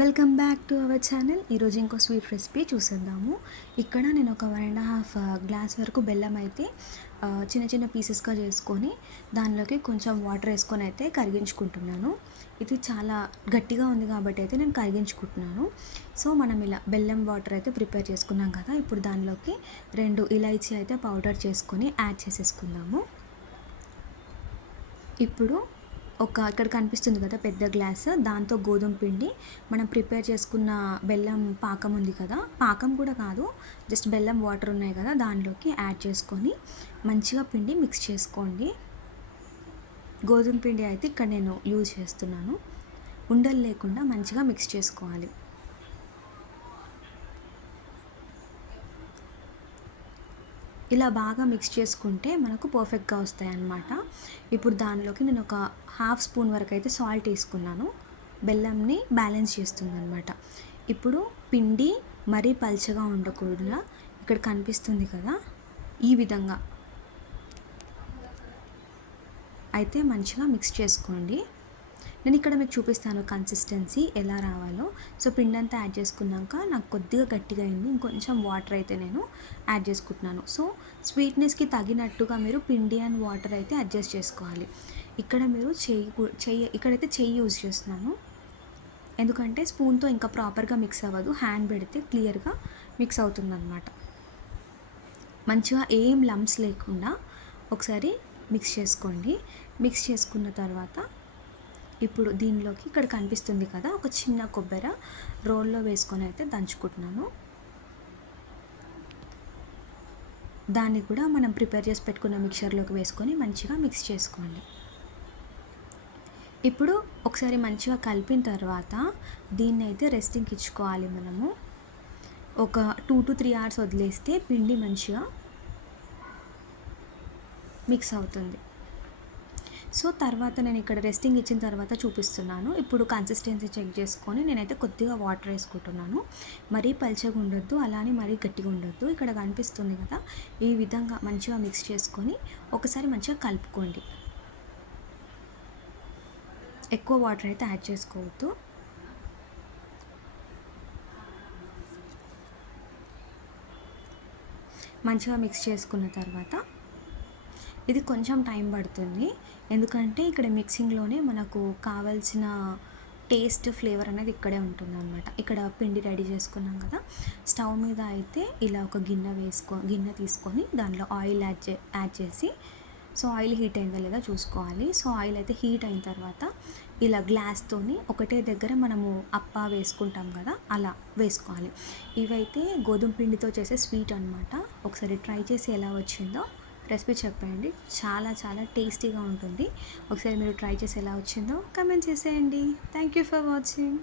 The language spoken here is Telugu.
Welcome back to our channel. ఈరోజు ఇంకో స్వీట్ రెసిపీ చూసేద్దాము. ఇక్కడ నేను ఒక 1.5 గ్లాస్ వరకు బెల్లం అయితే చిన్న చిన్న పీసెస్గా చేసుకొని దానిలోకి కొంచెం వాటర్ వేసుకొని అయితే కరిగించుకుంటున్నాను. ఇది చాలా గట్టిగా ఉంది కాబట్టి అయితే నేను కరిగించుకుంటున్నాను. సో మనం ఇలా బెల్లం వాటర్ అయితే ప్రిపేర్ చేసుకున్నాం కదా, ఇప్పుడు దానిలోకి 2 ఇలాచీ అయితే పౌడర్ చేసుకొని యాడ్ చేసేసుకుందాము. ఇప్పుడు ఇక్కడ కనిపిస్తుంది కదా పెద్ద గ్లాస్, దాంతో గోధుమ పిండి మనం ప్రిపేర్ చేసుకున్న బెల్లం పాకం ఉంది కదా, పాకం కూడా కాదు, జస్ట్ బెల్లం వాటర్ ఉన్నాయి కదా, దానిలోకి యాడ్ చేసుకొని మంచిగా పిండి మిక్స్ చేసుకోండి. గోధుమ పిండి అయితే ఇక్కడ నేను యూజ్ చేస్తున్నాను. ఉండలు లేకుండా మంచిగా మిక్స్ చేసుకోవాలి. ఇలా బాగా మిక్స్ చేసుకుంటే మనకు పర్ఫెక్ట్గా వస్తాయి అన్నమాట. ఇప్పుడు దానిలోకి నేను ఒక 1/2 స్పూన్ వరకు అయితే సాల్ట్ వేసుకున్నాను. బెల్లంని బ్యాలెన్స్ చేస్తుంది అనమాట. ఇప్పుడు పిండి మరీ పల్చగా ఉండకుండా ఇక్కడ కనిపిస్తుంది కదా, ఈ విధంగా అయితే మంచిగా మిక్స్ చేసుకోండి. నేను ఇక్కడ మీకు చూపిస్తాను కన్సిస్టెన్సీ ఎలా రావాలో. సో పిండి అంతా యాడ్ చేసుకున్నాక నాకు కొద్దిగా గట్టిగా అయింది, ఇంకొంచెం వాటర్ అయితే నేను యాడ్ చేసుకుంటున్నాను. సో స్వీట్నెస్కి తగినట్టుగా మీరు పిండి అండ్ వాటర్ అయితే అడ్జస్ట్ చేసుకోవాలి. ఇక్కడ మీరు ఇక్కడైతే చెయ్యి యూజ్ చేస్తున్నాను, ఎందుకంటే స్పూన్తో ఇంకా ప్రాపర్గా మిక్స్ అవ్వదు, హ్యాండ్ పెడితే క్లియర్గా మిక్స్ అవుతుందన్నమాట. మంచిగా ఏం లంప్స్ లేకుండా ఒకసారి మిక్స్ చేసుకోండి. మిక్స్ చేసుకున్న తర్వాత ఇప్పుడు దీనిలోకి ఇక్కడ కనిపిస్తుంది కదా, ఒక చిన్న కొబ్బరి రోల్లో వేసుకొని అయితే దంచుకుంటున్నాను. దాన్ని కూడా మనం ప్రిపేర్ చేసి పెట్టుకున్న మిక్చర్లోకి వేసుకొని మంచిగా మిక్స్ చేసుకోండి. ఇప్పుడు ఒకసారి మంచిగా కలిపిన తర్వాత దీన్ని అయితే రెస్టింగ్కి ఇచ్చుకోవాలి. మనము ఒక 2 to 3 hours వదిలేస్తే పిండి మంచిగా మిక్స్ అవుతుంది. సో తర్వాత నేను ఇక్కడ రెస్టింగ్ ఇచ్చిన తర్వాత చూపిస్తున్నాను. ఇప్పుడు కన్సిస్టెన్సీ చెక్ చేసుకొని నేనైతే కొద్దిగా వాటర్ వేసుకుంటున్నాను. మరీ పల్చగా ఉండొద్దు, అలానే మరీ గట్టిగా ఉండొద్దు. ఇక్కడ కనిపిస్తుంది కదా, ఈ విధంగా మంచిగా మిక్స్ చేసుకొని ఒకసారి మంచిగా కలుపుకోండి. ఎక్కువ వాటర్ అయితే యాడ్ చేసుకోవద్దు. మంచిగా మిక్స్ చేసుకున్న తర్వాత ఇది కొంచెం టైం పడుతుంది, ఎందుకంటే ఇక్కడ మిక్సింగ్లోనే మనకు కావాల్సిన టేస్ట్ ఫ్లేవర్ అనేది ఇక్కడే ఉంటుంది అనమాట. ఇక్కడ పిండి రెడీ చేసుకున్నాం కదా, స్టవ్ మీద అయితే ఇలా ఒక గిన్నె తీసుకొని దాంట్లో ఆయిల్ యాడ్ చేసి, సో ఆయిల్ హీట్ అయిందా లేదా చూసుకోవాలి. సో ఆయిల్ అయితే హీట్ అయిన తర్వాత ఇలా గ్లాస్తోని ఒకటే దగ్గర మనము అప్పా వేసుకుంటాం కదా, అలా వేసుకోవాలి. ఇవైతే గోధుమ పిండితో చేసే స్వీట్ అనమాట. ఒకసారి ట్రై చేసి ఎలా వచ్చిందో రెసిపీ చెప్పండి, చాలా చాలా టేస్టీగా ఉంటుంది. ఒకసారి మీరు ట్రై చేసి ఎలా వచ్చిందో కమెంట్ చేసేయండి. Thank you for watching.